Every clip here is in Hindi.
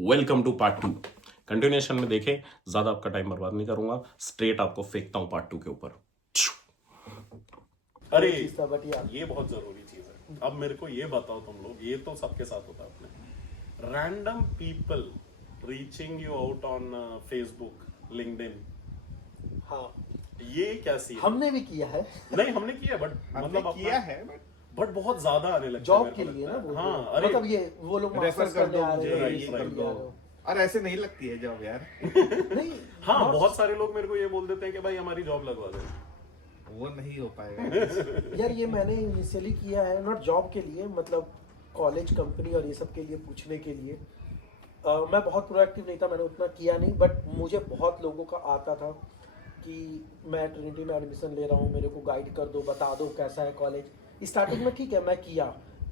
Welcome two part 2। कंटिन्यूएशन में देखें, ज्यादा आपका टाइम बर्बाद नहीं करूंगा, स्ट्रेट आपको फेंकता हूं पार्ट 2 के ऊपर। अरे ये बहुत जरूरी चीज है। अब मेरे को ये बताओ तुम लोग, ये तो सबके साथ होता है अपने, random people reaching you out on Facebook, LinkedIn, हाँ ये क्या सीन? हमने भी किया है। नहीं हमने किया, बट मतलब किया है बट बहुत ज्यादा आने लगता है जॉब मेरे के को लिए लगता ना है। वो हाँ, अरे मतलब ये वो लोग रेफर मास्टर्स कर करने दो आ मुझे, रहे हैं, ये ये कर सब दो। आ रहे हो। और ऐसे नहीं लगती है जॉब यार। नहीं हाँ, not- बहुत सारे लोग मेरे को ये बोल देते हैं कि भाई हमारी जॉब लगवा दे। वो नहीं हो पाएगा। यार ये मैंने इनिशियली किया है, नॉट जॉब के लिए, मतलब कॉलेज, कंपनी और ये सब के लिए पूछने के लिए। मैं बहुत प्रोएक्टिव नहीं था, मैंने उतना किया नहीं, बट मुझे बहुत लोगों का आता था कि मैं ट्रिनिटी में एडमिशन ले रहा हूँ, मेरे को गाइड कर दो, बता दो कैसा है कॉलेज। स्टार्टिंग में ठीक है मैं किया,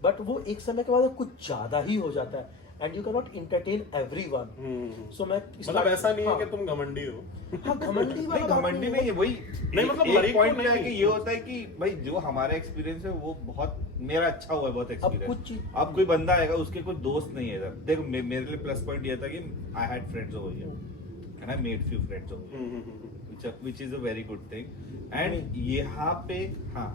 बट वो एक समय के बाद कुछ ज़्यादा ही हो जाता है and you can not entertain everyone. So मैं मतलब ऐसा नहीं है कि तुम घमंडी हो। हाँ घमंडी वाला बात घमंडी नहीं नहीं है, वही नहीं, मतलब हर एक एक को पॉइंट नहीं। है कि ये होता है कि भाई जो हमारा एक्सपीरियंस है वो बहुत मेरा अच्छा हुआ है, बहुत अब कुछ एक्सपीरियंस। चीज अब कोई बंदा आएगा, उसके कोई दोस्त नहीं है इधर। देख मेरे लिए प्लस पॉइंट ये था कि I had friends over here and I made few friends over here, which is a very good thing. And यहाँ पे हाँ,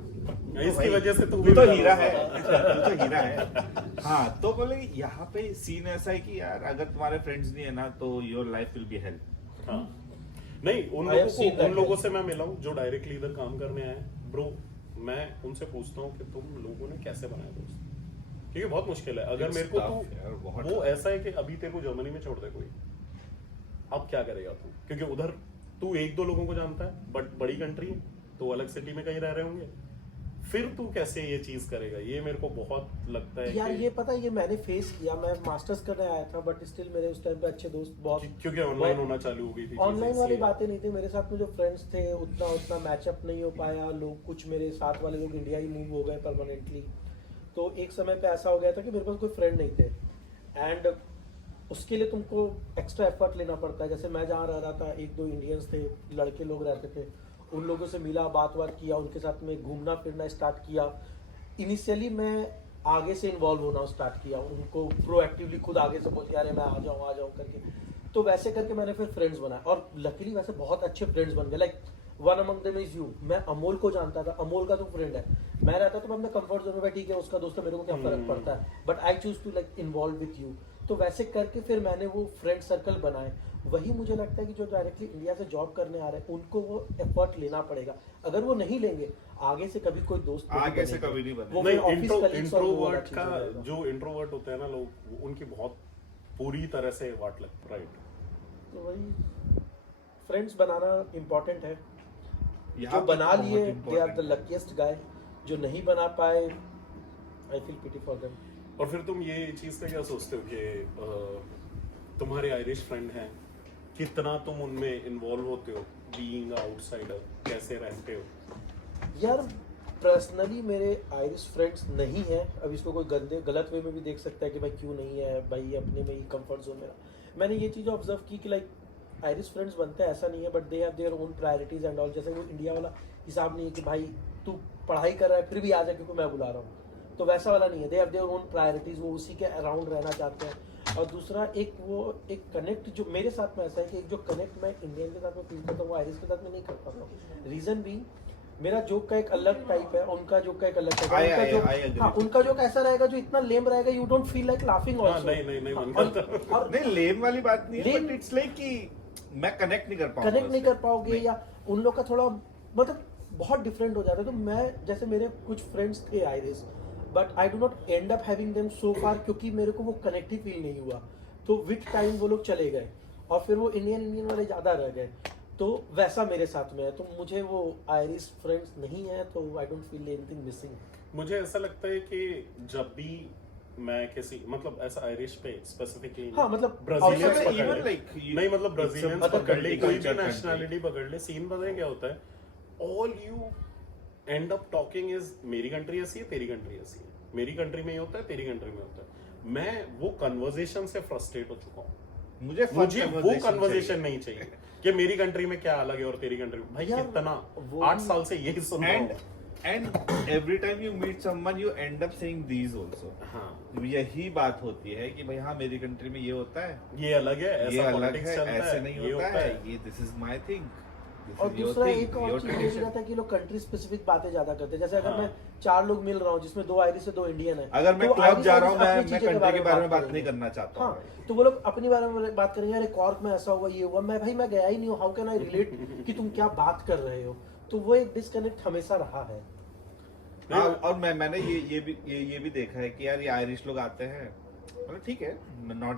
इसकी वजह से तू भी तो मेरा हीरा दोस्त है, था। तू तो हीरा है। हाँ तो बोले यहाँ पे सीन ऐसा है कि यार अगर तुम्हारे फ्रेंड्स नहीं है ना तो your life will be hello. हाँ। नहीं, I have seen that, उन लोगों yes. से मैं मिला हूँ जो डायरेक्टली इधर काम करने आए हैं। ब्रो, मैं उनसे पूछता हूँ कि तुम लोगों ने कैसे बनाया दोस्त, क्योंकि बहुत मुश्किल है। अगर It's मेरे को tough, यार, बहुत वो ऐसा है कि अभी तेरे को जर्मनी में छोड़ दे कोई, अब क्या करेगा तू? क्योंकि उधर तू एक दो लोगों को जानता है, बट बड़ी कंट्री है तो अलग सिटी में कहीं रह रहे होंगे, फिर तू कैसे ये चीज करेगा? ये मेरे को बहुत लगता है यार कि ये पता है, ये मैंने फेस किया। मैं मास्टर्स करने आया था, बट स्टिल मेरे उस टाइम पे अच्छे दोस्त बहुत, क्योंकि ऑनलाइन होना चालू हो गई थी। ऑनलाइन चीजें, वाली इसलिए। बातें नहीं थी। मेरे साथ में जो फ्रेंड्स थे उतना मैचअप नहीं हो पाया। लोग कुछ मेरे साथ वाले लोग इंडिया ही मूव हो गए परमानेंटली। तो एक समय पे ऐसा हो गया था कि मेरे पास कोई फ्रेंड नहीं थे एंड उसके लिए तुमको एक्स्ट्रा एफर्ट लेना पड़ता है। जैसे मैं जहाँ रह रहा था, एक दो इंडियंस थे, लड़के लोग रहते थे, उन लोगों से मिला, बात किया, उनके साथ में घूमना फिरना स्टार्ट किया। इनिशियली मैं आगे से इन्वॉल्व होना स्टार्ट किया, उनको प्रोएक्टिवली खुद आगे से बोल के अरे मैं आ जाऊँ करके। तो वैसे करके मैंने फिर फ्रेंड्स बनाए और लकीली वैसे बहुत अच्छे फ्रेंड्स बन गए। Like one among them is you. मैं अमोल को जानता था, अमोल का तो फ्रेंड है। मैं रहता तो मैं अपने कंफर्ट जोन में, ठीक है उसका दोस्त है, मेरे को क्या फर्क पड़ता है, but I choose to like involve with you. तो वैसे करके फिर मैंने वो फ्रेंड सर्कल बनाए। वही मुझे लगता है कि जो डायरेक्टली इंडिया से जॉब करने आ रहे हैं उनको वो एफर्ट लेना पड़ेगा। अगर वो नहीं लेंगे आगे से कभी कोई दोस्त नहीं आगे से बनेगा। कभी नहीं बनेगा। वो नहीं, फिर ऑफिस कलीग्स और वो वाला इंट्रोवर्ट चीज़ का हो जाएगा। जो इंट्रोवर्ट होते हैं ना लोग, उनकी बहुत पूरी तरह से वाट लगता है। राइट, तो वही फ्रेंड्स बनाना इम्पोर्टेंट है। यहाँ जो पे बना बहुत लिए they are important the luckiest guy, जो नहीं बना पाए I feel pity for them. और फिर तुम ये चीज का क्या सोचते हो कि तुम्हारे आयरिश फ्रेंड हैं, कितना तुम उनमें इन्वॉल्व होते हो? बीइंग आउटसाइडर कैसे रहते हो? यार पर्सनली मेरे आयरिश फ्रेंड्स नहीं है। अब इसको कोई गलत वे में भी देख सकता है कि भाई क्यों नहीं है, भाई अपने में ही कंफर्ट जोन में। मैंने ये चीज़ ऑब्जर्व की कि लाइक आयरिश फ्रेंड्स बनते हैं ऐसा नहीं है, but they have their own priorities and all. जैसे वो इंडिया वाला हिसाब नहीं है कि भाई तू पढ़ाई कर रहा है फिर भी आ जा क्योंकि मैं बुला रहा हूँ, तो वैसा वाला नहीं है। They have their own priorities, वो उसी के अराउंड रहना चाहते हैं। और दूसरा एक कनेक्ट जो मेरे साथ में ऐसा है कि एक जो कनेक्ट मैं इंडियन के साथ में फील करता हूँ वो आयरिश के साथ में नहीं कर पाता हूँ। रीजन भी मेरा जोक का एक अलग टाइप है, उनका जोक का एक अलग टाइप है। उनका जोक, हाँ उनका जोक ऐसा रहेगा जो इतना लेम रहेगा, you don't feel like laughing also. नहीं, और नहीं लेम वाली बात नहीं है, लेम- बट इट्स लाइक कि मैं कनेक्ट नहीं कर पाऊंगा, कनेक्ट नहीं कर पाओगे नहीं। या उन लोग का थोड़ा मतलब बहुत डिफरेंट हो जाता है। तो मैं जैसे मेरे कुछ फ्रेंड्स थे Irish, but I do not end up having them so far, क्योंकि मेरे को वो कनेक्ट ही फील नहीं हुआ। तो विथ टाइम वो लोग चले गए और फिर वो इंडियन वाले ज़्यादा रह गए। तो वैसा मेरे साथ में है, तो मुझे वो आयरिश फ्रेंड्स नहीं है, तो I don't feel anything missing. मुझे ऐसा लगता है कि जब भी मैं किसी मतलब ऐसा आयरिश पे स्पेसिफिकली, हाँ मतलब ब्राजीलियंस also पकड़ even ले, like you- नहीं मतलब it's ब्राजीलियंस a पकड़ ले, कोई भी multicultural नेशनैलिटी पकड़ ले, सीन पता है क्या होता है? All you and up talking is मेरी कंट्री ऐसी है, तेरी कंट्री ऐसी है, मेरी कंट्री में ये होता है, तेरी कंट्री में होता है। मैं वो कन्वर्सेशन से फ्रस्ट्रेट हो चुका हूँ। मुझे वो कन्वर्सेशन नहीं चाहिए कि मेरी कंट्री में क्या अलग है और तेरी कंट्री में। भाई यार, कितना वो 8 साल से यही सुन रहा एंड हूँ। And every time you meet someone, you end up saying these also. हाँ यही बात होती है कि भाई हाँ मेरी कंट्री में ये होता है, ये अलग है, ये ऐसा अलग पॉलिटिक्स है, चलता ऐसे है, नहीं ये होता है, ये दिस इज माय थिंग, और दूसरा एक और चीज ये भी रहता है कि लोग कंट्री स्पेसिफिक बातें ज्यादा करते हैं। जैसे अगर हाँ। मैं 4 लोग मिल रहा हूँ जिसमें 2 आयरिश है 2 इंडियन है, अगर मैं तो क्लब आयरिश जा रहा हूँ, अपनी मैं चीज़ों कंट्री के बारे में बात करेंगे। नहीं करना चाहता हाँ, हूँ। तो वो लोग अपने बारे में बात करेंगे, अरे कॉर्क में ऐसा हुआ, ये हुआ, मैं भाई मैं गया ही नहीं हूँ, हाउ कैन आई रिलेट कि तुम क्या बात कर रहे हो। तो वो एक डिस्कनेक्ट हमेशा रहा है। हाँ, और मैंने ये भी देखा है कि यार ये आयरिश लोग आते हैं, मतलब ठीक है,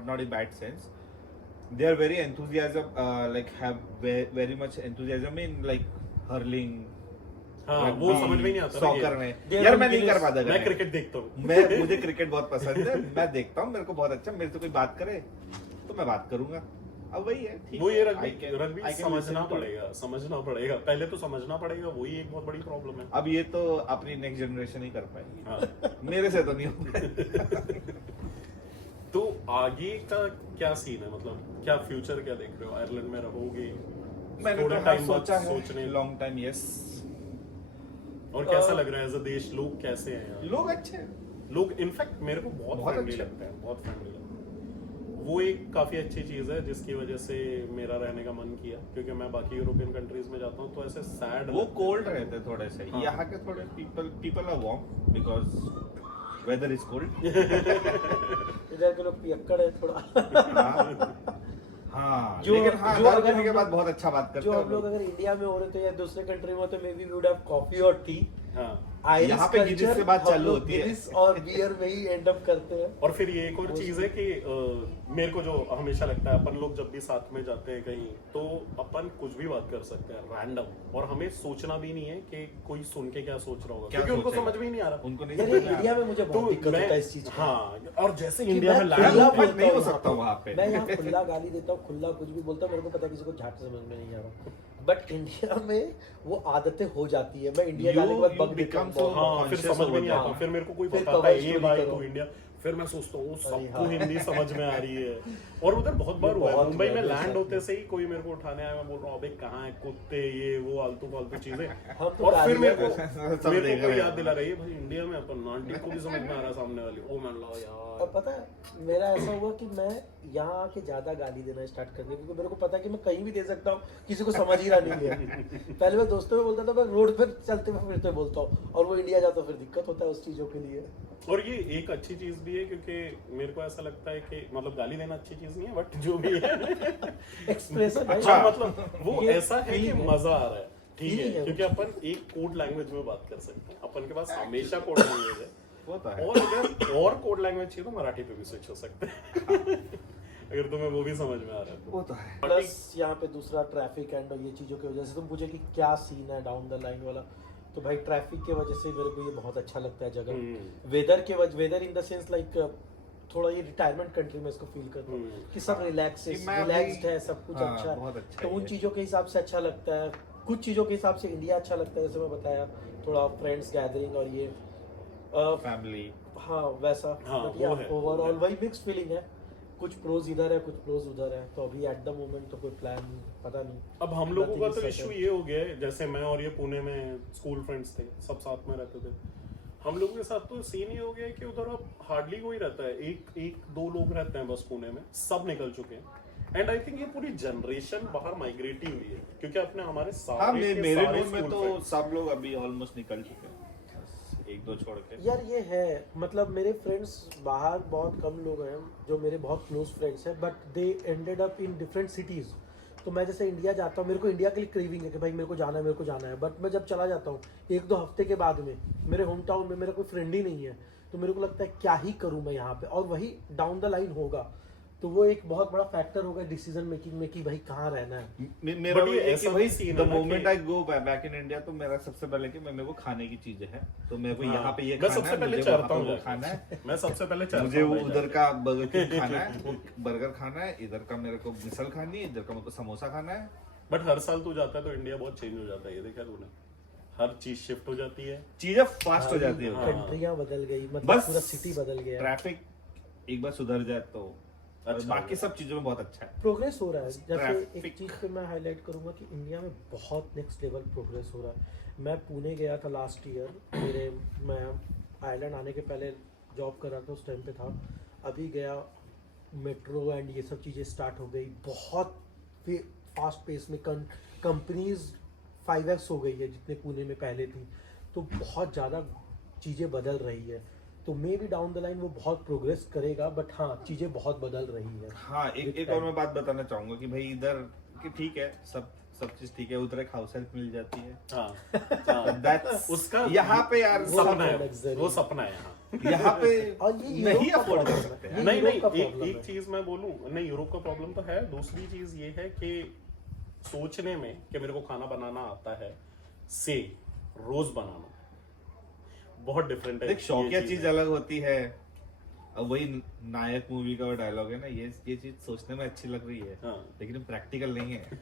not in bad sense, they are very enthusiasm, like have very much enthusiasm in like hurling, हाँ वो समझ में नहीं आता ना सॉकर ये। में। They are यार मैं नहीं कर beginners। पाता, मैं क्रिकेट देखता हूँ। मुझे क्रिकेट बहुत पसंद है, मैं देखता हूँ, मेरे को बहुत अच्छा, मेरे से कोई बात करे तो मैं बात करूंगा। अब वही है, ठीक वो ये है, rugby I can rugby listen समझना to- समझना पड़ेगा, पहले तो समझना पड़ेगा, वही एक बहुत बड़ी प्रॉब्लम है। अब ये तो अपनी नेक्स्ट जनरेशन ही कर पाएगी, हाँ। मेरे से तो नहीं हो पाएगा। तो आगे का क्या सीन है, मतलब क्या फ्यूचर क्या देख रहे हो, आयरलैंड में रहोगे? मैंने थोड़ा तो टाइम बाद सोचा है, सोचने लॉन्ग टाइम, यस। और कैसा लग रहा है एज अ देश, लोग कैसे हैं यहाँ? लोग अच्छे हैं, लोग इनफैक्ट मेरे को बहुत बहुत फ्रेंडली अच्छे। लगते हैं, बहुत फ्रेंडली लगते हैं। वो एक काफी अच्छी चीज है जिसकी वजह से मेरा रहने का मन किया, क्योंकि मैं बाकी यूरोपियन कंट्रीज में जाता हूँ तो ऐसे सैड वो कोल्ड रहते हैं थोड़े से, हाँ। यहाँ के थोड़े people are warm because weather is cold. इधर के लोग पियक्कड़ है थोड़ा। हाँ, जो- लेकिन हाँ, जो दारू अगर पीने के हम बाद लोग- बहुत अच्छा बात करते जो हैं हम लोग अगर इंडिया में हो रहे थे या दूसरे कंट्री में होते, may be we would have coffee और टी। हाँ। आयरिश यहाँ पे गिनीज culture, से बात हम चालू लोग होती है। गिनीज और बियर में ही एंड अप करते हैं। और फिर ये एक और चीज है कि मेरे को जो हमेशा लगता है, अपन लोग जब भी साथ में जाते हैं कहीं तो अपन कुछ भी बात कर सकते हैं रैंडम, और हमें सोचना भी नहीं है कि कोई सुन के क्या सोच रहा होगा, क्या क्योंकि उनको सोचेगा? समझ में ही नहीं आ रहा। उनको नहीं यार समझ ये में आ इंडिया रहा। में मुझे बहुत दिक्कत होता है इस चीज का। हाँ, और जैसे कि इंडिया मैं में खुला लैंड बोलता नहीं हो हूँ सकता यहाँ वहाँ पे। मैं यहाँ खुला गाली देता हूँ, खुला कुछ भी बोलता हूँ, मेरे को पता है किसी को झट समझ में नहीं आ रहा। बट इंडिया में वो आदतें हो जाती है। मैं इंडिया जाने के बाद You बग देता become हूँ। so- हाँ, फिर conscious समझ में हो नहीं आता, जाता। फिर मेरे को कोई फिर बताता cover है ये story भाई करो। तू इंडिया, फिर मैं सोचता हूँ अरे सबको हाँ। हिंदी समझ में आ रही है। और उधर बहुत बार हुआ है, बहुत मुंबई हुआ में है, लैंड ऐसा। होते से ही कोई मेरे को उठाने आया, मैं बोल रहा हूँ अबे कहाँ है कुत्ते, ये वो आलतू फालतू चीजें। हम तो और फिर मेरे गालियाँ को देख रहे कोई हैं। याद दिला रही है भाई इंडिया में अपन आंटी को भी समझ में आ रहा है सामने वाली, ओ मैन ला और यार। पता है मेरा ऐसा हुआ कि मैं यहाँ आके ज्यादा गाली देना स्टार्ट कर दिया, क्योंकि मेरे को पता है कि मैं कहीं भी दे सकता हूँ, किसी को समझ ही रहा नहीं है। पहले मैं दोस्तों में बोलता था, मैं रोड पर चलते हुए फिरते बोलता हूँ, और वो इंडिया जाता फिर दिक्कत होता है उस चीजों के लिए। और ये एक अच्छी चीज भी है, क्योंकि मेरे को ऐसा लगता है कि मतलब गाली देना अच्छी चीज नहीं है, बट जो भी है एक्सप्रेशन अच्छा, मतलब वो ये ऐसा है कि feeling है। मजा आ रहा है, ठीक Feeling है, है क्योंकि अपन एक कोड लैंग्वेज में बात कर सकते हैं, अपन के पास हमेशा कोड लैंग्वेज है। वो तो है। और अगर और कोड लैंग्वेज चाहिए तो मराठी पे भी स्विच हो सकते हैं अगर तुम्हें वो भी समझ में आ रहा है तो। वो तो है। प्लस यहाँ पे दूसरा ट्रैफिक एंड ये चीज़ों की वजह से, तुम पूछे कि क्या सीन है डाउन द लाइन वाला, तो भाई ट्रैफिक की वजह से मेरे को ये बहुत अच्छा लगता है जगह। वेदर के वजह, weather in the sense like थोड़ा ये रिटायरमेंट कंट्री में इसको फील करता हूँ कि सब रिलैक्स कि मैं रिलैक्स्ड अभी- है, सब कुछ हाँ, अच्छा बहुत है, अच्छा तो है उन ये। चीज़ों के हिसाब से अच्छा लगता है। कुछ चीज़ों के हिसाब से इंडिया अच्छा लगता है, जैसे मैं बताया थोड़ा फ्रेंड्स गैदरिंग और ये फैमिली। हाँ वैसा, हाँ, बट वो या है, ओवरऑल वो है। वही मिक्स फीलिंग है। कुछ प्रोज इधर है, कुछ प्रोज उधर है, तो अभी एट द मोमेंट तो कोई प्लान पता नहीं। अब हम लोगों का Nothing तो is इशू certain. ये हो गया है, जैसे मैं और ये पुणे में स्कूल फ्रेंड्स थे, सब साथ में रहते थे, हम लोगों के साथ तो सीन ये हो गया है कि उधर अब हार्डली कोई रहता है, एक दो लोग रहते हैं बस पुणे में, सब निकल चुके हैं। एंड आई थिंक ये पूरी जनरेशन बाहर माइग्रेट ही हुई है, क्योंकि अपने हमारे हाँ, सारे के मेरे सारे नोन में school तो friends- सब लोग अभी ऑलमोस्ट निकल चुके हैं, एक दो छोड़ के। यार ये है, मतलब मेरे फ्रेंड्स बाहर बहुत कम लोग हैं जो मेरे बहुत क्लोज फ्रेंड्स हैं, but they ended up in different cities. तो मैं जैसे इंडिया जाता हूँ, मेरे को इंडिया के लिए क्रेविंग है कि भाई मेरे को जाना है, मेरे को जाना है, बट मैं जब चला जाता हूँ 1-2 हफ्ते के बाद में मेरे होम टाउन में मेरा कोई फ्रेंड ही नहीं है, तो मेरे को लगता है क्या ही करूँ मैं यहाँ पे, और वही डाउन द लाइन होगा, तो वो एक बहुत बड़ा फैक्टर होगा डिसीजन मेकिंग में कि भाई कहाँ रहना है। मेरा But भी ये है कि ऐसा भाई भी scene द है ना मोमेंट कि- आई गो बैक इन इंडिया, तो मेरा सबसे पहले कि मेरे को खाने की चीजें हैं, तो मेरे को हाँ, यहाँ पे ये मैं खाना सबसे है, पहले मुझे वहाँ चढ़ता पे हूँ वो जाके। खाना है, मैं सबसे पहले चढ़ता मुझे हूँ वो भाई उधर जाके। का बर्गर किंग खाना है, वो बर्गर खाना है, इधर का मेरे को मिसल खानी है, इधर का मेरे को समोसा खाना है। बट हर साल तू जाता है तो इंडिया बहुत चेंज हो जाता है, ये देखा तूने, हर चीज शिफ्ट हो जाती है। चीजें फास्ट हो जाती है हाँ। उधर। कंट्रियाँ बदल गई, मतलब बस पूरा सिटी बदल गया। ट्रैफिक एक बार सुधर जाए तो अच्छा। बाकी सब चीजों में बहुत अच्छा है। प्रोग्रेस हो रहा है। जैसे Traffic. एक चीज़ पे मैं हाईलाइट करूंगा कि इंडिया में बहुत नेक्स्ट लेवल प्रोग्रेस हो रहा है। मैं पुणे गया था लास्ट ईयर, मैं आयरलैंड आने के पहले जॉब कर रहा था, उस टाइम पे था। अभी गया, मेट्रो एंड ये सब चीज़ें स्टार्ट हो गई, बहुत फास्ट पेस में कंपनीज 5x हो गई है जितने पुणे में पहले थी। तो बहुत ज़्यादा चीज़ें बदल रही है। तो may be down the line वो बहुत प्रोग्रेस करेगा, बट हाँ चीज़ें बहुत बदल रही है। हाँ, एक और मैं बात बताना चाहूंगा कि भाई इधर कि ठीक है, सब चीज ठीक है, उधर एक हाउस हेल्प मिल जाती है। हाँ That's उसका यहाँ पे यार वो सपना है, luxury। वो सपना है। हाँ यहाँ पे और ये नहीं यूरोप का अफोर्ड कर problem सकते है। हैं। ये नहीं यूरोप का नहीं, problem एक है। चीज मैं बोलूं, नहीं यूरोप का प्रॉब्लम तो है। दूसरी चीज ये है कि सोचने में कि मेरे को खाना बनाना आता है से रोज बनाना बहुत डिफरेंट है। देख, शौकिया ये चीज है। अलग होती है। अब वही नायक मूवी का वो डायलॉग है ना, ये चीज सोचने में अच्छी लग रही है, हाँ। लेकिन प्रैक्टिकल नहीं है।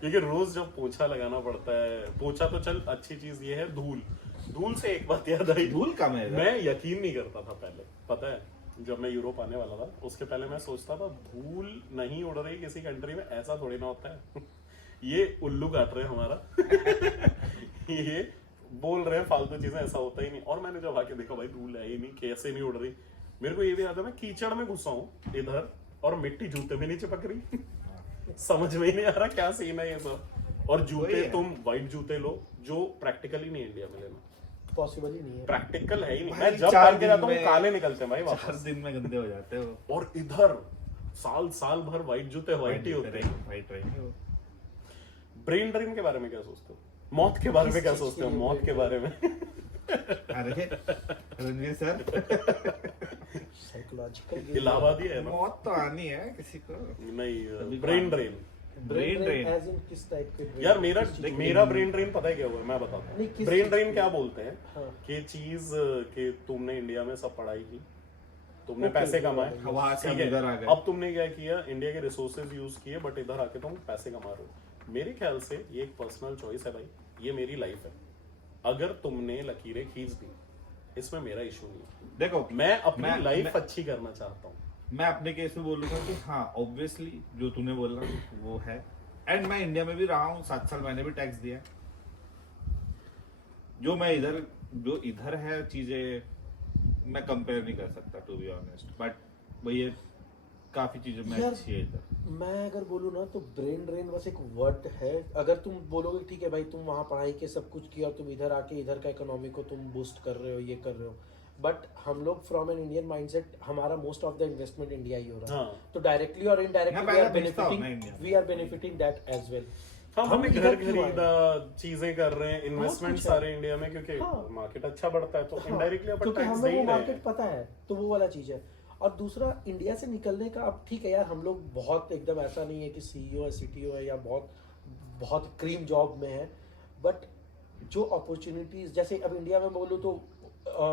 क्योंकि रोज जब पोछा लगाना पड़ता है, पोछा तो चल अच्छी चीज ये है, धूल से एक बात याद आई। धूल कम है इधर। मैं यकीन नहीं करता था पहले, पता है जब मैं यूरोप आने वाला था उसके पहले मैं सोचता था धूल नहीं उड़ रही किसी कंट्री में, ऐसा थोड़ी ना होता है। ये उल्लू काट रहे हैं हमारा। ये बोल रहे हैं फालतू चीजें, ऐसा होता ही नहीं। और मैंने जब आके देखा भाई धूल है ही नहीं, कैसे नहीं उड़ रही। मेरे को ये भी याद है मैं कीचड़ में घुसा हूँ इधर और मिट्टी जूते में नहीं चिपक रही। समझ में ही नहीं आ रहा क्या सीन है ये सब। और वही जूते है। तुम व्हाइट जूते लो जो प्रैक्टिकली नहीं इंडिया में लेना, पॉसिबल ही नहीं है। प्रैक्टिकल है ही नहीं। भाई मैं जब 4 पहन के जाता हूँ दिन में- काले निकलते हैं भाई 4 वापस। दिन में गंदे हो जाते हो। और इधर साल भर व्हाइट जूते व्हाइट ही होते हैं। व्हाइट रहेंगे वो। ब्रेन ड्रेन के बारे में क्या सोचते हो? मौत के बारे में किस क्या चीज सोचते के हो? लिए मौत brain के drain? बारे में। अरे रणवीर सर, साइकोलॉजिकल इलाहाबादी है ना? मौत तो आनी है किसी को। नहीं, brain drain. Brain drain. As in किस टाइप के brain? यार किस चीज- मेरा ब्रेन ड्रेन पता है क्या हुआ है? मैं बताता नहीं, हूँ। किस ब्रेन चीज ड्रेन के क्या लिए? बोलते हैं हाँ। कि चीज कि तुमने इंडिया में सब पढ़ाई की, तुमने Okay, पैसे okay, कमाए, okay. वहां से ठीक हम है? इधर आ गए। अब तुमने क्या किया, इंडिया के रिसोर्सेज यूज किए, बट इधर आके तुम पैसे कमा रहे हो। मेरे ख्याल से ये एक पर्सनल चॉइस है भाई, ये मेरी लाइफ है। अगर तुमने लकीरें खींच दी, इसमें मेरा इशू नहीं है। देखो, मैं अपनी मैं- लाइफ मैं- अच्छी करना चाहता हूँ। मैं अपने केस में बोलूंगा कि हाँ, ऑब्वियसली जो तूने बोला वो है। एंड मैं इंडिया में भी रहा हूँ 7 साल, मैंने भी टैक्स दिया है। जो इधर है चीजें मैं कंपेयर नहीं कर सकता, टू बी ऑनेस्ट। बट वही काफी चीजें में यार, अच्छी है इधर। मैं अगर बोलूँ ना तो ब्रेन ड्रेन बस एक वर्ड है। अगर तुम बोलोगे ठीक है भाई तुम वहाँ पढ़ाई के सब कुछ किया और तुम इधर आके इधर का इकोनॉमी को तुम बूस्ट कर रहे हो, ये कर रहे हो, बट हम लोग फ्रॉम एन इंडियन माइंडसेट, हमारा most of the investment India ही हो रहा है। हाँ। तो डायरेक्टली और मैं इनडायरेक्टली पहले बेचता हूँ ना India. We are benefiting that as well. हम हम हमें इधर घर क्यों आए? खरीदा, चीजें कर रहे हैं, इन्वेस्टमेंट कुछ है। सारे इंडिया में, क्योंकि हाँ। मार्केट अच्छा बढ़ता है तो इनडायरेक्टली अपन क्योंकि टैक्स हम दे लोग ही को रहे मार्केट हैं। पता है, तो वो वाला चीज है। और दूसरा इंडिया से निकलने का, अब ठीक है यार हम लोग बहुत एकदम ऐसा नहीं है कि सीईओ है, सीटीओ है या बहुत बहुत क्रीम जॉब में है, बट जो अपॉर्चुनिटीज, जैसे अब इंडिया में बोलूँ तो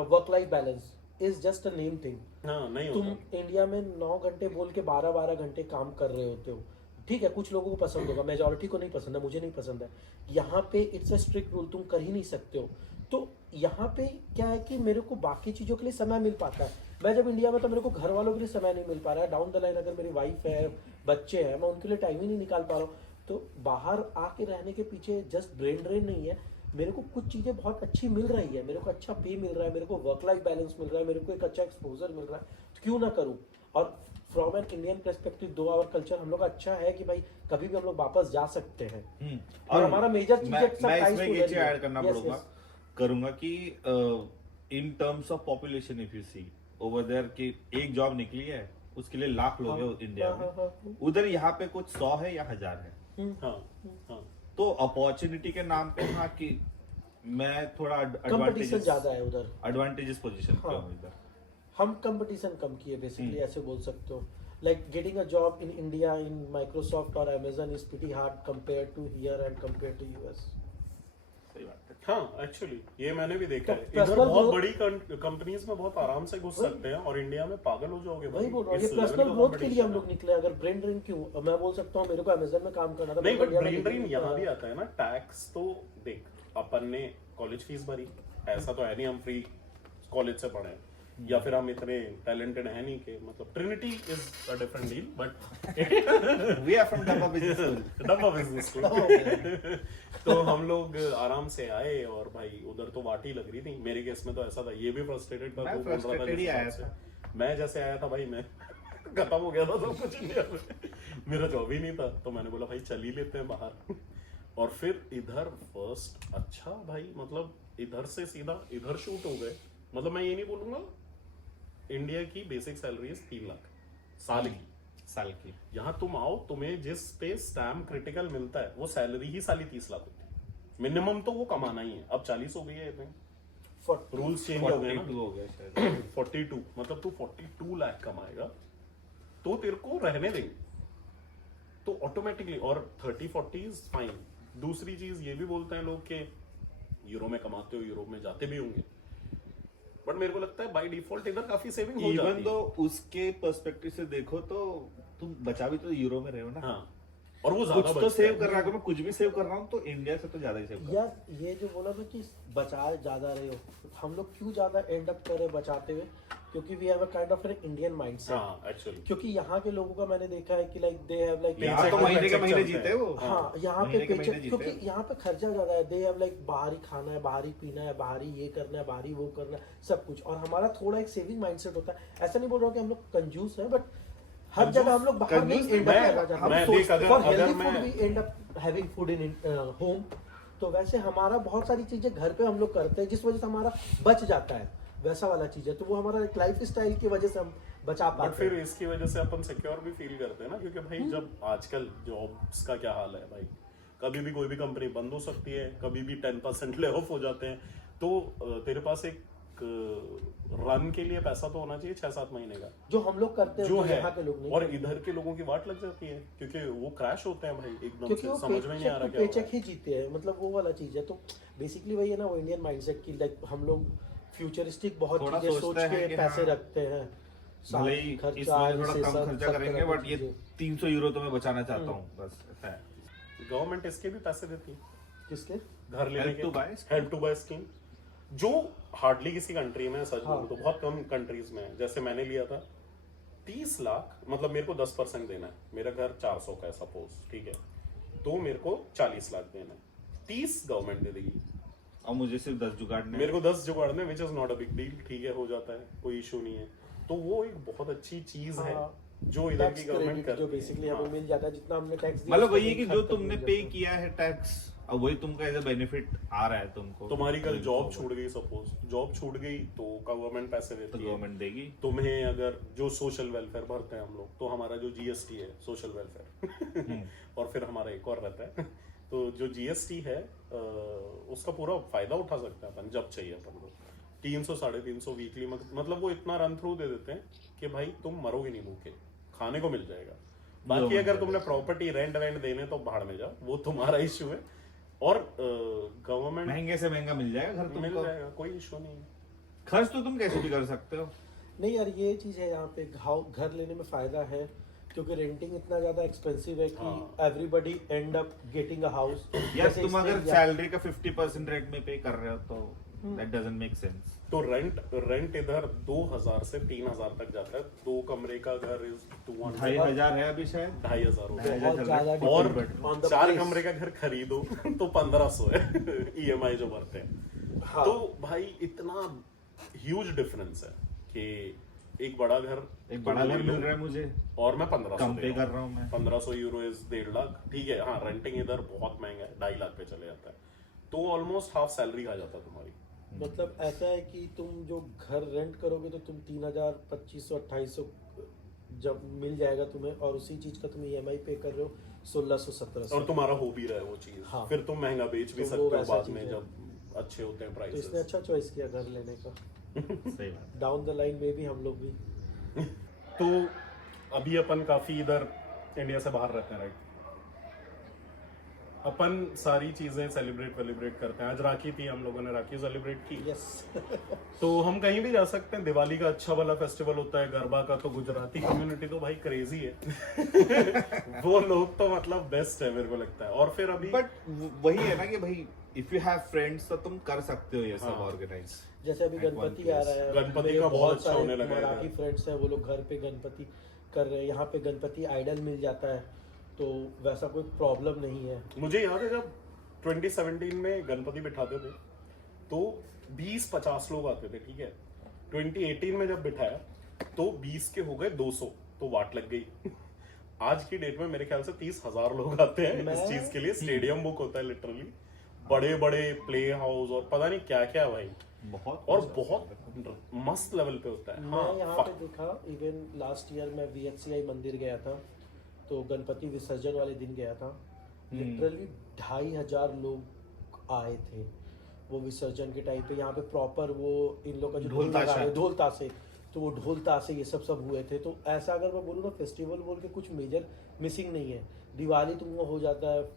work life balance is just a name thing. हाँ, नहीं तुम होता। इंडिया में 9 घंटे बोल के 12-12 घंटे काम कर रहे होते हो, ठीक है, कुछ लोगों को पसंद होगा, मेजॉरिटी को नहीं पसंद है, मुझे नहीं पसंद है। यहाँ पे इट्स अ स्ट्रिक्ट रूल, तुम कर ही नहीं सकते हो। तो यहाँ पे क्या है कि मेरे को बाकी चीज़ों के लिए समय मिल पाता है। मैं जब इंडिया में, तो मेरे को घर वालों के लिए समय नहीं मिल पा रहा है। डाउन द लाइन अगर मेरी वाइफ है, बच्चे हैं, मैं उनके लिए टाइम ही नहीं निकाल पा रहा हूँ। तो बाहर आके रहने के पीछे जस्ट ब्रेन ड्रेन नहीं है, मेरे को कुछ चीज़ें बहुत अच्छी मिल रही है, मेरे को अच्छा पे मिल रहा है, मेरे को वर्क लाइफ बैलेंस मिल रहा है, मेरे को एक अच्छा एक्सपोजर मिल रहा है, तो क्यों ना करूँ। और from an Indian perspective, 2 our culture हम लोग का अच्छा है कि भाई कभी भी हम लोग वापस जा सकते हैं। और हमारा मेजर चीज मैं exercise इसमें to ये चीज learn. ऐड करना Yes, yes. करूंगा कि in terms of population, if you see over there कि एक जॉब निकली है उसके लिए लाख लोग हैं इंडिया हाँ, हाँ, में, उधर यहाँ पे कुछ 100 है या 1000 है। हाँ, हाँ। तो अपॉर्चुनिटी के नाम पे हाँ कि मैं थोड़ा कंपटीशन ज्यादा है उधर। एडवांटेजेस पोजीशन पे हाँ। हूँ इधर। हम कंपटीशन कम किए बेसिकली, ऐसे बोल सकते हो। Like getting a job in India in Microsoft और Amazon is pretty hard compare to here and compare to US. सही बात है। हाँ, एक्चुअली ये मैंने भी देखा तो है। इधर personal बहुत growth- बड़ी कंपनीज में बहुत आराम से घुस सकते हैं और इंडिया में पागल हो जाओगे वही भाई। बोल रहा हूँ, ये इस level पर्सनल का ग्रोथ के लिए हम competition लोग निकले। अगर ब्रेन ड्रेन क्यों, मैं बोल सकता हूँ मेरे को अमेजन में काम करना था, नहीं, मेरे को बट इंडिया में ब्रेन ड्रेन निकलना यहाँ था। भी आता है ना। टैक्स तो देख, अपन ने कॉलेज फीस भरी, ऐसा तो है नहीं हम फ्री कॉलेज से पढ़े। या फिर हम इतने टैलेंटेड है नहीं कि मतलब Trinity is a different deal but we are from डब्बा बिजनेस स्कूल। डब्बा बिजनेस स्कूल। तो हम लोग आराम से आए और भाई उधर तो वाटी लग रही थी। मेरे केस में तो ऐसा था, ये भी फ्रस्ट्रेटेड था, मैं तो बोल रहा था frustrated ही जिस आया हिसाब था। से। मैं जैसे आया था भाई, मैं खत्म हो गया था सब कुछ इंडिया में, मेरा जॉब ही नहीं था। तो मैंने बोला भाई चल ही लेते हैं बाहर। और फिर इधर फर्स्ट अच्छा भाई, मतलब इधर से सीधा इधर शूट हो गए। मतलब मैं ये नहीं बोलूंगा, इंडिया की बेसिक सैलरी है 3 लाख साल की। यहाँ तुम आओ, तुम्हें जिस पे स्टैम्प क्रिटिकल मिलता है वो सैलरी ही साली 30 लाख होती है मिनिमम, तो वो कमाना ही है। अब 40 हो गई है, रूल्स चेंज हो गए ना। 42 हो गया शायद। 42 मतलब तू 42 लाख कमाएगा तो तेरे को रहने देंगे, तो ऑटोमेटिकली। और 30-40 इज फाइन। दूसरी चीज ये भी बोलते हैं लोग कि यूरो में कमाते हो, यूरोप में जाते भी होंगे, बट मेरे को लगता है बाय डिफॉल्ट इधर काफी सेविंग हो जाती इवन है। तो उसके पर्सपेक्टिव से देखो तो तुम बचा भी तो यूरो में रहे हो ना। हाँ, और वो ज्यादा कुछ तो बचता सेव है। कर रहा हूँ, मैं कुछ भी सेव कर रहा हूँ तो इंडिया से तो ज्यादा ही सेव कर रहा हूँ। यार ये जो बोला ना कि बचा ज्यादा रहे हो, हम लोग क्यों ज्यादा एंड अप कर रहे हैं बचाते हुए? क्योंकि we have a kind of an Indian mindset. हाँ एक्चुअली, क्योंकि यहाँ के लोगों का मैंने देखा है कि लाइक दे हैव लाइक यहाँ तो Paycheck महीने के चलते महीने हैं। जीते हैं वो। हाँ, यहाँ पे महीने के पेचेक, महीने क्योंकि जीते हैं। यहाँ पे खर्चा ज्यादा है। दे हैव लाइक बाहर ही खाना है, बाहर ही पीना है, बाहर ही ये करना है, बाहर ही वो करना है, सब कुछ। और हमारा थोड़ा एक सेविंग माइंडसेट होता है। ऐसा नहीं बोल रहा हूँ कि हम लोग कंजूस हैं, बट हर कंजूस- जगह हम लोग बाहर नहीं कंजूस एंड मैं- अप करना चाहते मैं हैं। देख, अगर- फॉर अगर हेल्दी मैं- food we end up having food in home. तो वैसे हमारा बहुत सारी चीजें घर पे हम लोग करते हैं जिस वजह से हमारा बच जाता है, वैसा वाला चीज है। तो वो हमारा एक लाइफ स्टाइल की वजह से हम बचा बट पाते फिर हैं। इसकी वजह से अपन सिक्योर भी फील करते हैं ना, क्योंकि भाई जब आजकल जॉब्स का क्या हाल है भाई, कभी भी कोई भी कंपनी बंद हो सकती है, कभी भी 10% ले ऑफ हो जाते हैं। तो तेरे पास एक रन के लिए पैसा तो होना चाहिए 6-7 महीने का, जो हम लोग करते हैं जो वो है। यहाँ के लोग नहीं और करते। इधर के लोगों की वाट लग जाती है, क्योंकि वो क्रैश होते हैं भाई एकदम क्योंकि से, वो समझ में नहीं आ रहा क्या हो रहा पेचेक है। ही जीते हैं, मतलब वो वाला चीज है। तो बेसिकली वही है ना, वो इंडियन माइंडसेट की लाइक हम लोग फ्यूचरिस्टिक बहुत थोड़ा चीजें सोच सोचते हैं के कि पैसे हाँ, रखते हैं। भले ही इस महीने थोड़ा कम खर्चा करेंगे बट ये चीजें। 300 यूरो तो मैं बचाना चाहता हूँ, बस ऐसा है। गवर्नमेंट इसके भी पैसे देती है, किसके? घर लेने Help के, to buy scheme। Help to buy scheme, जो हार्डली किसी कंट्री में, सच हाँ। बोलूं तो बहुत कम कंट्रीज में है। जैसे मैंने लिया था 30 लाख, मतलब मेरे को 10% देना है। मेरा घर 400 का है सपोज, ठीक है, तो मेरे को 40 लाख देना है, 30 गवर्नमेंट दे देगी। और मुझे सिर्फ 10 जुगाड़ने मेरे को 10 जुगाड़ने, which is not a big deal, ठीक है, हो जाता है, कोई इशू नहीं है। तो वो एक बहुत अच्छी चीज है हाँ। जो इधर की टैक्स गवर्नमेंट क्रेडिट करती जो है। बेसिकली हमें हाँ। मिल जाता है, जितना हमने टैक्स दिया मतलब उसका वही है कि बिल जो खत्म तुमने हो पे जाता है। किया है टैक्स, अब वही तुमको एज अ बेनिफिट आ रहा है तुमको। तुम्हारी कल जॉब छूट गई, सपोज जॉब छूट गई तो गवर्नमेंट पैसे तो देती है। गवर्नमेंट देगी। तुम्हें अगर जो सोशल वेलफेयर भरते हैं हम लोग, तो हमारा जो जीएसटी है सोशल वेलफेयर और फिर हमारा एक और रहता है तो जो जीएसटी है उसका पूरा फायदा उठा सकते हैं अपन जब चाहिए अपन को। 300-350 वीकली, मतलब वो इतना रन थ्रू दे देते हैं कि भाई तुम मरोगे नहीं भूखे, खाने को मिल जाएगा। बाकी अगर तुमने प्रॉपर्टी रेंट देने तो भाड़ में जाओ, वो तुम्हारा इश्यू है। और गवर्नमेंट महंगे से महंगा मिल जाएगा घर मिल तुमको। जाएगा, कोई इशू नहीं है। खर्च तो तुम कैसे भी कर सकते हो। नहीं यार, ये चीज है यहाँ पे घर लेने में फायदा है, क्योंकि रेंटिंग इतना ज्यादा एक्सपेंसिव है कि हाँ। Everybody and up getting a house. यार तुम अगर सैलरी का 50% रेंट में पे कर रहे हो तो दैट डजंट मेक सेंस। तो रेंट इधर 2000 से 3000 तक जाता है। 2 कमरे का घर इज 2500 है अभी शायद। 2500 हो गया। बहुत ज्यादा और dependent on the 4 place। कमरे का घर खरीदो तो 1500 है ईएमआई जो भरते हैं। हाँ। तो भाई इतना ह्यूज डिफरेंस है कि एक बड़ा घर एक बड़ा घर मिल रहा है मुझे और मैं 1500 कम दे पे रहा कर रहा हूँ मैं। 1500 यूरो इज 1.5 लाख, ठीक है। हाँ, रेंटिंग इधर बहुत महंगा है, 2.5 लाख पे चले जाता है, तो ऑलमोस्ट हाफ सैलरी खा जाता है तुम्हारी। मतलब ऐसा है कि तुम जो घर रेंट करोगे तो तुम 3000, 2500, 2800 जब मिल जाएगा तुम्हें, और उसी चीज का तुम ईएमआई पे कर रहे हो 1600, 1700। और तुम्हारा हो भी रहा है वो चीज, हाँ। फिर तुम महंगा बेच भी तो वो सकते हो वैसा बाद चीज में है। जब अच्छे होते हैं तो इसने प्राइसेस। अच्छा चॉइस किया घर लेने का। सही बात। डाउन द लाइन में भी हम लोग भी। तो अभी अपन काफी इधर इंडिया से बाहर रहते हैं, राइट? अपन सारी चीजें सेलिब्रेट करते हैं। आज राखी थी, हम लोगों ने राखी सेलिब्रेट की। यस तो हम कहीं भी जा सकते हैं। दिवाली का अच्छा वाला फेस्टिवल होता है, गरबा का तो गुजराती कम्युनिटी तो भाई क्रेजी है। वो लोग तो मतलब बेस्ट है मेरे को लगता है। और फिर अभी बट वही है ना कि भाई इफ यू हैव फ्रेंड्स तो तुम कर सकते हो ये सब हाँ। ऑर्गेनाइज। जैसे अभी At one गणपति आ रहा है, गणपति मेरे का बहुत अच्छा सारे होने लगा है मराठी इधर। फ्रेंड्स हैं, वो लोग घर पे गणपति कर रहे हैं। यहाँ पे गणपति आइडल मिल जाता है, तो वैसा कोई प्रॉब्लम नहीं है। मुझे याद है जब 2017 में गणपति बिठाते थे तो 20-50 लोग आते थे, ठीक है। 2018 में जब बिठाया तो 20 के हो गए 200, तो वाट लग गई। आज की डेट में मेरे ख्याल से 30,000 लोग आते हैं इस चीज के लिए। स्टेडियम बुक होता है लिटरली, बड़े बड़े प्ले हाउस और पता नहीं क्या क्या भाई, बहुत और बहुत मस्त लेवल पे होता है। मैं यहाँ पे देखा, इवन लास्ट ईयर मैं VHCI मंदिर गया था, तो गणपति विसर्जन वाले दिन गया था। लिटरली 2,500 लोग आए थे वो विसर्जन के टाइम पे। यहाँ पे प्रॉपर वो इन लोग का जो ढोल ताशा। ढोल ताशे, तो वो ढोल ताशे ये सब हुए थे। तो ऐसा अगर मैं बोलूँ ना, फेस्टिवल बोल के कुछ मेजर मिसिंग नहीं है। दिवाली तुमको हो जाता है,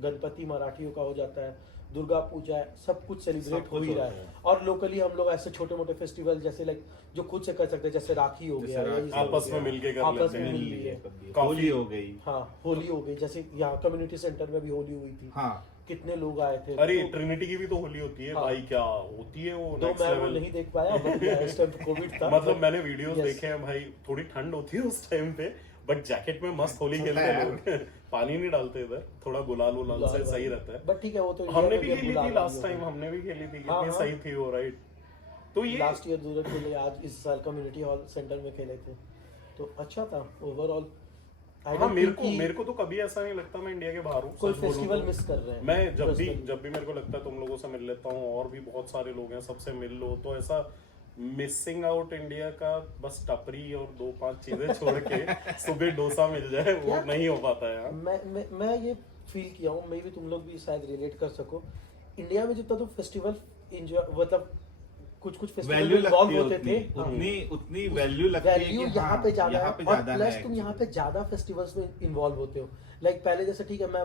गणपति मराठियों का हो जाता है, दुर्गा पूजा है, सब कुछ सेलिब्रेट सब हो कुछ ही रहा होता है। है। और लोकली हम लोग ऐसे छोटे मोटे फेस्टिवल जैसे लाइक जो खुद से कर सकते हैं, जैसे राखी हो गया, जैसे या ये सब हो आपस गया, में मिलके कर आपस लेते में हैं। मिल लिए। होली हो गई। हाँ होली हो गई, जैसे यहाँ कम्युनिटी सेंटर में भी होली हुई थी। हाँ कितने लोग आए थे। अरे तो ट्रिनिटी की भी तो होली होती है हाँ। भाई, क्या होती है वो तो नेक्स्ट मैं वो लेवल। नहीं देख पाया, but मैं इस टाइम कोविड था। मतलब मैंने वीडियोस Yes. देखे हैं भाई, थोड़ी ठंड होती है उस टाइम पे, बट जैकेट में मस्त होली खेलते है हैं लोग। पानी नहीं डालते इधर, थोड़ा गुलाल वुलाल से सही रहता है। बट ठीक है, वो तो हमने भी खेली थी लास्ट टाइम, हमने भी खेली थी, हाँ, कितनी हाँ। सही थी वो, राइट। तो ये लास्ट ईयर दूर खेले, आज इस साल कम्युनिटी हॉल सेंटर में खेले थे, तो अच्छा था ओवरऑल। हाँ, मेरे को तो कभी ऐसा नहीं लगता मैं इंडिया के बाहर हूँ। कोई सच बोलूं फेस्टिवल तो। मिस कर रहे हैं। मैं जब भी personally। मेरे को लगता है तुम लोगों से मिल लेता हूँ, और भी बहुत सारे लोग हैं, सबसे मिल लो, तो ऐसा मिसिंग आउट इंडिया का बस टपरी और 2-5 चीजें छोड़ के सुबह डोसा मिल जाए, वो यार, नहीं हो पाता है। मैं ये फील किया हूँ, मे भी तुम लोग भी शायद रिलेट कर सको। इंडिया में जितना तो फेस्टिवल एंजॉय, मतलब कुछ फेस्टिवल वैल्यू इन्वॉल्व लगती है होते थे, उतनी उतनी वैल्यू लगती है वैल्यू कि यहाँ हाँ, पे ज्यादा यहाँ है। पे और ज्यादा प्लस है तुम यहाँ actually। पे ज्यादा फेस्टिवल्स में इन्वॉल्व होते हो। लाइक पहले जैसे ठीक है, मैं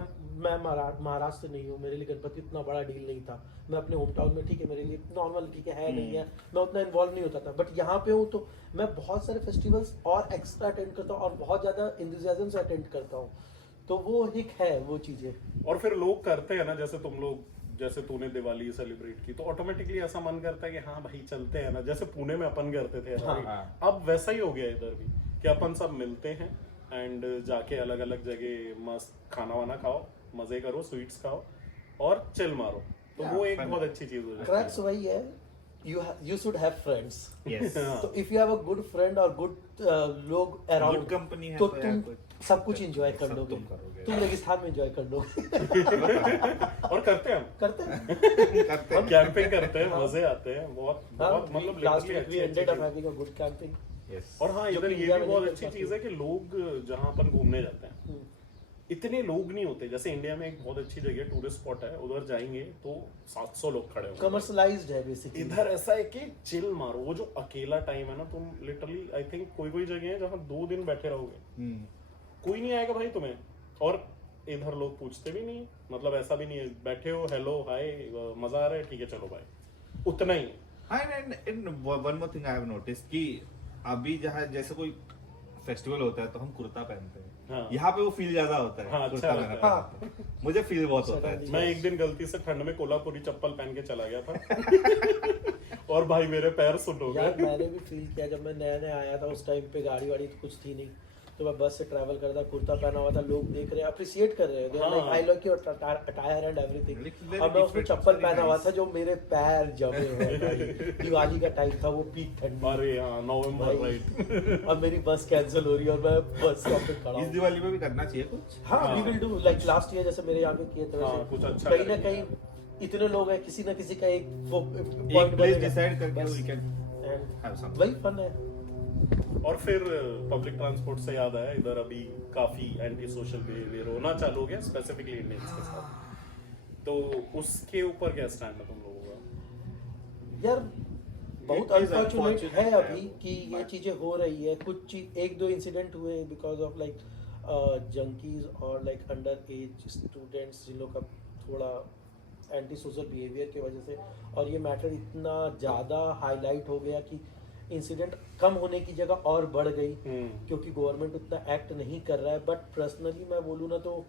महाराष्ट्र से नहीं हूँ, मेरे लिए गणपति उतना बड़ा डील नहीं था। मैं अपने होम टाउन में ठीक है, मेरे लिए नॉर्मल ठीक है नहीं है, मैं उतना इन्वॉल्व नहीं होता था। बट यहाँ पे हूँ तो मैं बहुत सारे फेस्टिवल्स और एक्स्ट्रा अटेंड करता हूँ, और बहुत ज्यादा इंथुसियाज्म से अटेंड करता हूँ। तो वो एक है वो चीजें। और फिर लोग करते हैं ना, जैसे तुम लोग, जैसे तूने दिवाली सेलिब्रेट की, तो ऑटोमेटिकली ऐसा मन करता है कि हाँ भाई चलते हैं ना, जैसे पुणे में अपन करते थे। हाँ। right? अब वैसा ही हो गया इधर भी, कि अपन सब मिलते हैं एंड जाके अलग अलग जगह मस्त खाना वाना खाओ, मजे करो, स्वीट्स खाओ और चिल मारो। तो Yeah, वो एक fun. बहुत अच्छी चीज हो जाती क्रैक्स वही है, you should have friends। Yes। तो if you have a good friend और गुड लोग अराउंड, Good company है तो तो यार तुम कुछ- सब कुछ एंजॉय कर सब लोगे। तुम करोगे। तुम रेगिस्तान में एंजॉय कर लोगे। है। और करते हैं हम, करते हैं। करते हैं। कैंपिंग करते हैं, मजे आते हैं बहुत बहुत, मतलब लास्ट literally वीक वी अच्छी ended up cheese. Having a good camping. Yes। और हाँ, जो इधर कि ये इंडिया भी में बहुत नहीं अच्छी कर चीज है कि लोग जहाँ अपन घूमने जाते हैं, इतने लोग नहीं होते। जैसे इंडिया में एक बहुत अच्छी जगह टूरिस्ट स्पॉट है, उधर जाएंगे तो 700 लोग खड़े होंगे। कमर्शलाइज्ड है बेसिकली। इधर ऐसा है कि चिल मारो, वो जो अकेला टाइम है ना, तुम लिटरली आई थिंक कोई जगह है जहाँ 2 दिन बैठे रहोगे, कोई नहीं आएगा भाई तुम्हें, और इधर लोग पूछते भी नहीं, मतलब ऐसा भी नहीं है, बैठे हो, हेलो हाय, मजा आ रहा है, ठीक है चलो भाई, उतना ही है। And one more thing I have notice कि अभी जहाँ जैसे कोई फेस्टिवल होता है तो हम कुर्ता पहनते हैं। हाँ। यहाँ पे वो फील ज्यादा होता है। हाँ, अच्छा कुर्ता लगता है। पहनते हैं। मुझे फील बहुत होता है। मैं एक दिन गलती से ठंड में कोल्हापुरी चप्पल पहन के चला गया था और भाई मेरे पैर सुन हो यार गए। मैंने भी फील किया, जब मैं नया नया आया था उस टाइम पे गाड़ी वाड़ी तो कुछ थी नहीं, तो मैं बस से ट्रैवल कर रहा था, कुर्ता पहना हुआ था, लोग देख रहे हैं, अप्रिशिएट कर रहे हैं, हाँ। I like your attire and everything. Very और मैं उसमें different, चप्पल very पहना हुआ nice। था जो मेरे पैर जमे हुए भाई। दिवाली का टाइम था, वो पीक ठंडी, अरे हाँ, नवंबर, भाई। राइट। और मेरी बस कैंसिल हो रही है और मैं बस स्टॉप पे खड़ा इस हूँ। दिवाली में भी करना चाहिए कुछ। हाँ, we will do like last year जैसे मेरे यहाँ पे किए थे हाँ, वैसे। कुछ अच्छा कहीं ना करेंगे। कहीं इतने लोग हैं, किसी ना किसी का एक एक प्लेस डिसाइड करके वी कैन हैव समथिंग। वही फन है। और फिर पब्लिक ट्रांसपोर्ट से याद आया, इधर अभी काफी एंटी सोशल बिहेवियर होना चालू हो गया, स्पेसिफिकली इंडियंस के साथ। तो उसके ऊपर क्या स्टैंड है तुम लोगों का? यार बहुत It is अनफॉर्चुनेट है unfortunate अभी कि ये चीजें हो रही है। कुछ चीज 1-2 इंसिडेंट हुए बिकॉज ऑफ लाइक जंकीज और लाइक अंडर एज स्टूडेंट्स जिन लोग का थोड़ा एंटी सोशल बिहेवियर की वजह से, और ये मैटर इतना ज़्यादा हाईलाइट हो गया कि इंसिडेंट कम होने की जगह और बढ़ गई क्योंकि गवर्नमेंट उतना एक्ट नहीं कर रहा है। बट पर्सनली मैं बोलूँ ना तो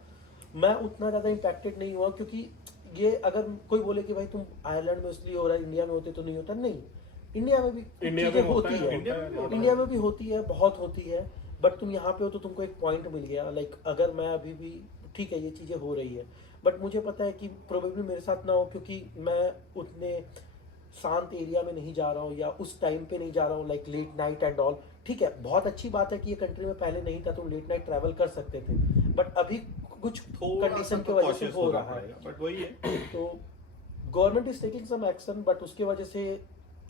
मैं उतना ज़्यादा इम्पैक्टेड नहीं हुआ, क्योंकि ये अगर कोई बोले कि भाई तुम आयरलैंड में इसलिए हो रहा है, इंडिया में होते तो नहीं होता, नहीं, इंडिया में भी चीजें होती है, इंडिया में भी होती है, बहुत होती है। बट तुम यहाँ पे हो तो तुमको एक पॉइंट मिल गया, लाइक अगर मैं अभी भी ठीक है ये चीजें हो रही है, बट मुझे पता है कि प्रोबेबली मेरे साथ ना हो, क्योंकि मैं उतने शांत एरिया में नहीं जा रहा हूँ या उस टाइम पे नहीं जा रहा हूँ, like late night and all. ठीक है, बहुत अच्छी बात है कि ये कंट्री में पहले नहीं था, तुम लेट नाइट ट्रैवल कर सकते थे, बट अभी कुछ कंडीशन की वजह से हो रहा है। बट वही है, तो government is taking some action, but उसके वजह से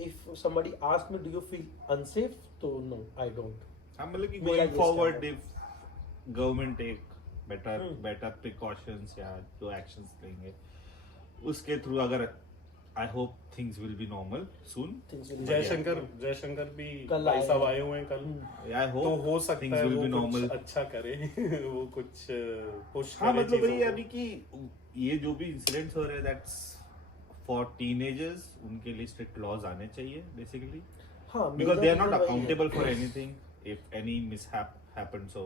if somebody ask me do you feel unsafe, तो no I don't। हाँ, मतलब कि मेरा गोइंग ये forward stand if government take better precautions या जो एक्शंस लेंगे उसके थ्रू, अगर I hope things will be normal soon. things will be- Jaishankar भी कल भाई आए साहब हैं। आए हुए हैं कल, आई तो होप हो सकता things है will वो be normal। कुछ अच्छा करे वो कुछ पुश हाँ, करे मतलब वही चीजों है को। अभी कि ये जो भी इंसिडेंट्स हो रहे हैं दैट्स फॉर टीनेजर्स, उनके लिए स्ट्रिक्ट लॉज आने चाहिए बेसिकली, हाँ, बिकॉज दे आर नॉट मेरा reason वही है। Accountable for anything if any mishap happens. So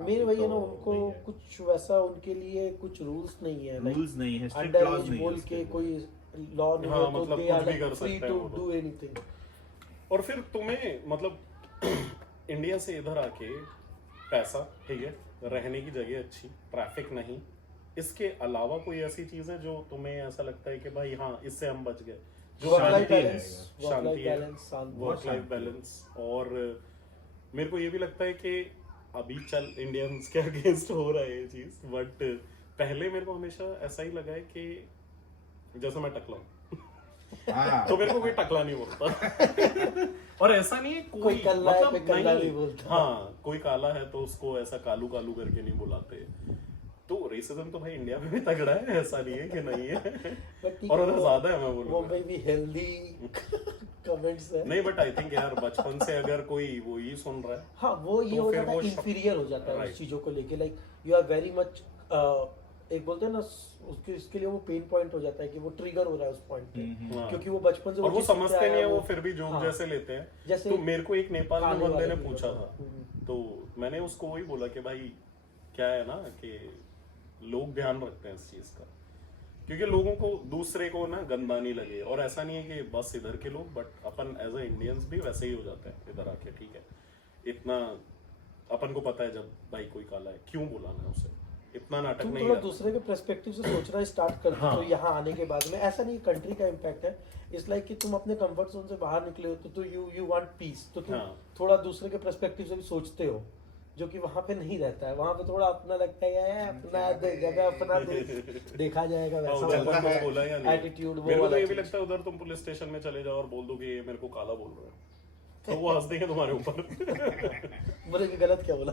main वही है ना, तो उनको वही है। कुछ वैसा उनके लिए कुछ रूल्स नहीं है, रूल्स नहीं है, स्ट्रिक्ट अंडर लॉज एज नहीं है बोल उसके के लिए। कोई लॉ नहीं हाँ, है, तो मतलब दे कुछ आर भी कर लाइक फ्री सकते हैं टू वो लोग। Do anything. और फिर तुम्हें मतलब इंडिया से इधर आके पैसा, ठीक है, रहने की जगह अच्छी, ट्रैफिक नहीं, इसके अलावा कोई ऐसी चीज है जो तुम्हें ऐसा लगता है कि भाई हाँ इससे हम बच गए? जो वर्क लाइफ शांति है, बैलेंस, वर्क शांति लाइफ है, बैलेंस, शांति। Work life balance. और मेरे को ये भी लगता है कि अभी चल इंडियंस के अगेंस्ट हो रहा है ये चीज, बट पहले मेरे को हमेशा ऐसा ही लगा है कि जैसे मैं टकला हूं हाँ, तो मेरे को कोई टकला नहीं बोलता और ऐसा नहीं है कोई कल्ला है, मतलब कोई कल्ला नहीं बोलता। हाँ, कोई काला है तो उसको ऐसा कालू कालू करके नहीं बुलाते। तो रेसिज्म तो भाई इंडिया में भी तगड़ा है, ऐसा नहीं है कि नहीं है, But ठीक और है, उधर वो- ज्यादा है मैं वो बोलूंगा। में भी हेल्दी कमेंट्स है। नहीं, बट आई थिंक यार बचपन से अगर कोई वो ही सुन रहा है, हाँ, वो ये तो हो फिर जाता है, वो इंफीरियर हो जाता है Right. उस चीजों को लेके, like you are very much, एक बोलते हैं ना उसके इसके लिए वो पेन पॉइंट हो जाता है कि वो ट्रिगर हो रहा है उस पॉइंट पे, हाँ। क्योंकि वो बचपन से और वो चीज़ सीखते समझते आया नहीं है, है, वो फिर भी जोक हाँ। जैसे लेते हैं। जैसे तो मेरे को एक नेपाल में काले बंदे ने वाले पूछा भी था, होता। तो मैंने उसको वही बोला कि भाई क्या है ना कि लोग ध्यान रखते हैं इस चीज का, क्योंकि लोगों को दूसरे को ना गंदा नहीं लगे। और ऐसा नहीं है कि बस इधर के लोग, बट अपन एज ए इंडियंस भी वैसे ही हो जाते हैं इधर आके, ठीक है। इतना अपन को पता है जब भाई कोई काला है क्यों बुलाना है उसे, इतना नाटक तुम नहीं थोड़ा करना। दूसरे के पर्सपेक्टिव से सोचना स्टार्ट करते हाँ। हो यहाँ आने के बाद में। ऐसा नहीं कंट्री का इम्पैक्ट है, इट्स लाइक कि तुम अपने कंफर्ट जोन से बाहर निकले हो तो यू वांट पीस, तो तुम हाँ। थोड़ा दूसरे के पर्सपेक्टिव से भी सोचते हो, जो कि वहां पे नहीं रहता है। वहां पे थोड़ा अपना लगता है यार अपना जगह अपना देखा जाएगा हाँ, वैसा उधर होता अपन है। कुछ बोला या नहीं। एटीट्यूड वो मेरे को तो वाला ये भी चीज। लगता है उधर तुम पुलिस स्टेशन में चले जाओ और बोल दो कि ये मेरे को काला बोल रहे हैं, तो वो हंस देंगे तुम्हारे ऊपर। बोले कि गलत क्या बोला।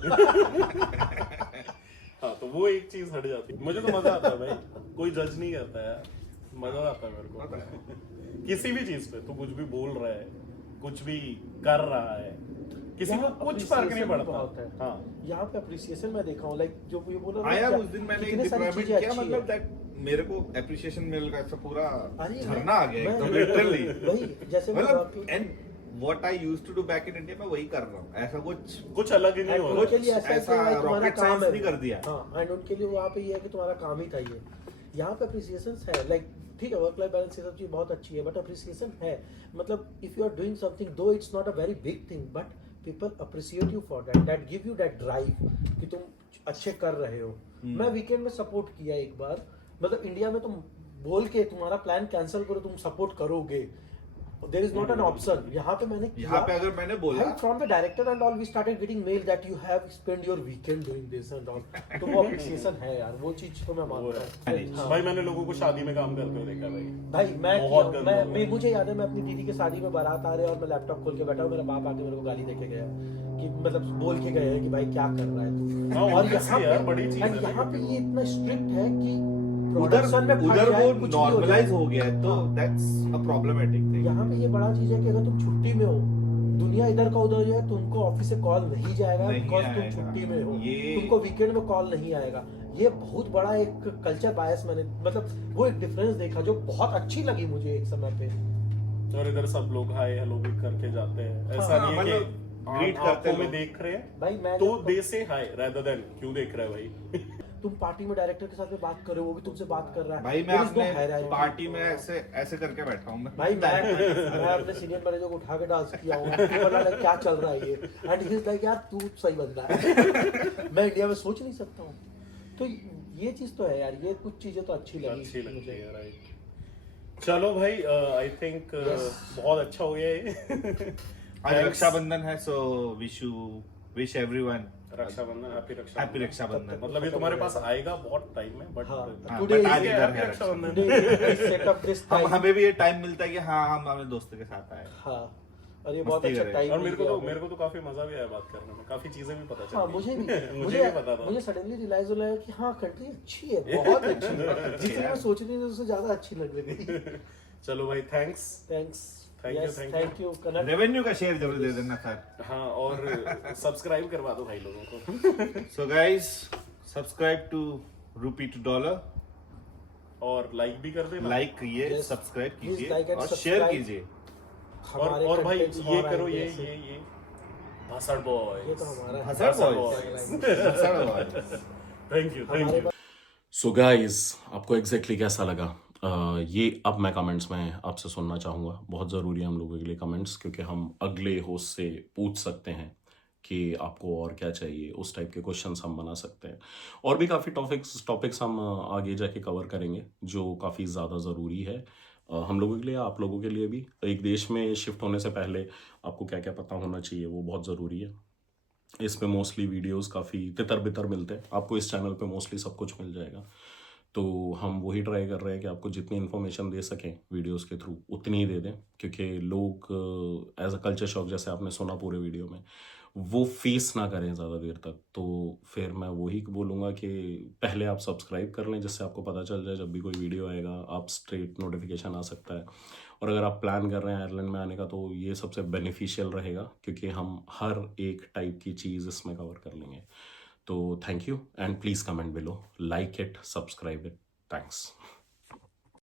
हाँ, तो वो एक चीज हट जाती है। मुझे तो मजा आता है भाई, कोई जज नहीं करता है, मजा आता है मेरे को किसी भी चीज पे। तू कुछ भी बोल रहा है, कुछ भी कर रहा है, किसी को यहाँ कुछ फर्क नहीं appreciation बहुत पड़ता। है। हाँ, यहाँ पे अप्रिसिएशन मैं देखा हूँ, लाइक जो ये बोला ना, आया क्या- उस दिन मैंने एक कितने सारी डिप्लॉयमेंट चीजें किया, अच्छी मतलब है। दैट मेरे को एप्रिसिएशन मिल रहा था, पूरा अरे झरना आ गया मैं- एकदम लिटरली। वही जैसे मैं मतलब बात- and what I used to do back in India, मैं वही कर रहा हूँ। ऐसा कुछ अलग ही नहीं हो रहा। उनके लिए ऐसा है कि ऐसा भाई तुम्हारा rocket काम science है, नहीं कर दिया। हाँ, एंड उनके लिए वहाँ पे ये है कि तुम्हारा काम ही था ये। यहाँ पे अप्रिसिएशन है, लाइक ठीक है, वर्क लाइफ बैलेंस ये सब चीज बहुत अच्छी है, बट अप्रिसिएशन है। मतलब if you are doing something, though it's not a very big thing, but people appreciate you for that, that give you that drive कि तुम अच्छे कर रहे हो। मैं वीकेंड में सपोर्ट किया एक बार, मतलब इंडिया में तुम बोल के तुम्हारा प्लान कैंसिल करो, तुम सपोर्ट करोगे, there is not an option. यहाँ पे मैंने यहाँ पे अगर मैंने बोला from the director and all we started getting mail that you have spend your weekend doing this and all, तो वो अप्रिसिएशन है यार, वो चीज तो मैं वो मानता है। हूँ। हाँ। भाई मैंने लोगों को शादी में काम करते हुए देखा भाई। भाई मैं बहुत किया- गंदा हुआ है। मुझे याद है, मैं अपनी दीदी के शादी में बारात आ रहे हैं और मैं लैपटॉप खोल के बैठा हूँ, मेरा बाप आके मेरे को गाली देके गया कि मतलब बोल के गए हैं कि भाई क्या कर रहा है तू। हाँ, और obviously यार, बड़ी चीज है and यहाँ पे लेकिन ये इतना स्ट्रिक्ट है कि उधर production में फट उधर जाए, वो कुछ भी हो नॉर्मलाइज जाए। हो गया है, तो हाँ। That's a problematic thing. यहाँ पे ये बड़ा चीज है कि अगर तुम छुट्टी में हो दुनिया इधर का उधर है, तुमको ऑफिस से कॉल नहीं जाएगा नहीं बिकॉज तुम आएगा। छुट्टी में हो, ये- तुमको वीकेंड में कॉल नहीं आएगा। ये बहुत बड़ा एक कल्चर बायस मैंने मतलब वो एक डिफरेंस देखा जो बहुत अच्छी लगी मुझे एक समय पे। और इधर सब लोग हाय हेलो भी करके जाते हैं, ऐसा हाँ, नहीं है मतलब कि greet करते आंखों में लोग। देख रहे हैं भाई मैं तो दे से हाय rather than क्यों देख रहा है भाई। तुम पार्टी में डायरेक्टर के साथ में बात कर रहे हो, वो भी तुमसे बात कर रहा है। भाई मैं There is no अपने hierarchy। पार्टी में ऐसे ऐसे करके बैठा हूँ भाई मैं अपने सीनियर मैनेजर को उठा के डांस किया हूँ, बोला like, क्या चल रहा है ये, एंड ही इज लाइक यार तू सही बंदा है। मैं इंडिया में सोच नहीं सकता हूँ। तो ये चीज तो है यार, ये कुछ चीजें तो अच्छी अच्छी लगी लगती है राइट। चलो भाई आई थिंक बहुत अच्छा हो गया ये। आज Thanks. रक्षाबंधन है, so wish everyone Rakshabandhan happy happy Rakshabandhan. मतलब ये तुम्हारे पास आएगा बहुत टाइम में बट हाँ, हाँ, today but आज is- इधर है रक्षाबंधन। सेट अप दिस हम टाइम। हमें भी ये टाइम मिलता है कि हाँ हम अपने दोस्तों के साथ आए। हाँ, और ये बहुत मस्ती अच्छा करें। टाइम। और मेरे को तो काफी मजा भी आया बात करने में, काफी चीजें भी पता चली। हाँ मुझे भी मुझे भी पता था। मुझे सडनली रियलाइज हो रहा है कि हाँ कंट्री अच्छी है, बहुत अच्छी है। जितनी मैं सोच रही थी उससे ज्यादा अच्छी लग रही थी। चलो भाई thanks. Thanks, Thank you, thank you. Thank you Kanak. Revenue का शेयर जरूर दे देना सर। हाँ और सब्सक्राइब करवा दो भाई लोगों को। सो गाइस सब्सक्राइब टू रूपी टू डॉलर, और लाइक भी कर देना। लाइक कीजिए, Yes. सब्सक्राइब Please कीजिए like and और शेयर subscribe. कीजिए। और भाई contents ये और करो, आएंगे ये ऐसे। ये भाषण बॉय। ये तो हमारा है। हसड़ हसड़ बॉयज। boys. हसड़ बॉयज। थैंक यू हमारे पास सो गाइस आपको एग्जैक्टली कैसा लगा ये अब मैं कमेंट्स में आपसे सुनना चाहूँगा। बहुत ज़रूरी है हम लोगों के लिए कमेंट्स, क्योंकि हम अगले होस्ट से पूछ सकते हैं कि आपको और क्या चाहिए, उस टाइप के क्वेश्चंस हम बना सकते हैं। और भी काफ़ी टॉपिक्स हम आगे जाके कवर करेंगे जो काफ़ी ज़्यादा ज़रूरी है हम लोगों के लिए, आप लोगों के लिए भी। एक देश में शिफ्ट होने से पहले आपको क्या क्या पता होना चाहिए वो बहुत ज़रूरी है। इस पे मोस्टली वीडियोस काफ़ी तितर बितर मिलते हैं, आपको इस चैनल पे मोस्टली सब कुछ मिल जाएगा। तो हम वही ट्राई कर रहे हैं कि आपको जितनी इन्फॉर्मेशन दे सकें वीडियोस के थ्रू उतनी ही दे दें, क्योंकि लोग एज अ कल्चर शॉक जैसे आपने सुना पूरे वीडियो में वो फेस ना करें ज़्यादा देर तक। तो फिर मैं वही बोलूँगा कि पहले आप सब्सक्राइब कर लें, जिससे आपको पता चल जाए जब भी कोई वीडियो आएगा आप स्ट्रेट नोटिफिकेशन आ सकता है। और अगर आप प्लान कर रहे हैं आयरलैंड में आने का तो ये सबसे बेनिफिशियल रहेगा, क्योंकि हम हर एक टाइप की चीज़ इसमें कवर कर लेंगे। तो thank you and please comment below, like it, subscribe it, thanks.